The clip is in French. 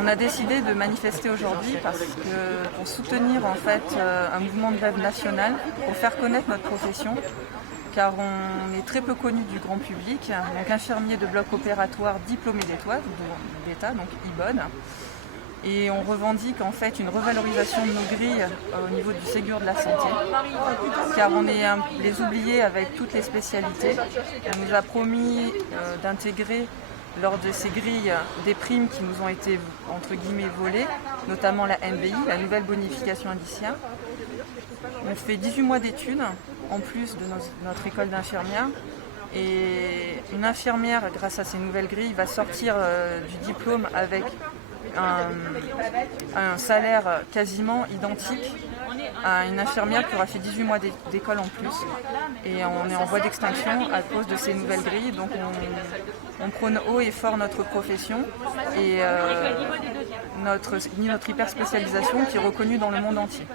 On a décidé de manifester aujourd'hui pour soutenir en fait un mouvement de grève national, pour faire connaître notre profession, car on est très peu connu du grand public. Donc infirmier de bloc opératoire diplômé d'État, donc IBON. Et on revendique en fait une revalorisation de nos grilles au niveau du Ségur de la santé, car on est les oubliés avec toutes les spécialités. On nous a promis d'intégrer lors de ces grilles des primes qui nous ont été entre guillemets volées, notamment la NBI, la nouvelle bonification indiciaire. On fait 18 mois d'études en plus de notre école d'infirmière. Et une infirmière, grâce à ces nouvelles grilles, va sortir du diplôme avec un salaire quasiment identique à une infirmière qui aura fait 18 mois d'école en plus. Et on est en voie d'extinction à cause de ces nouvelles grilles. Donc on prône haut et fort notre profession et notre hyper spécialisation qui est reconnue dans le monde entier.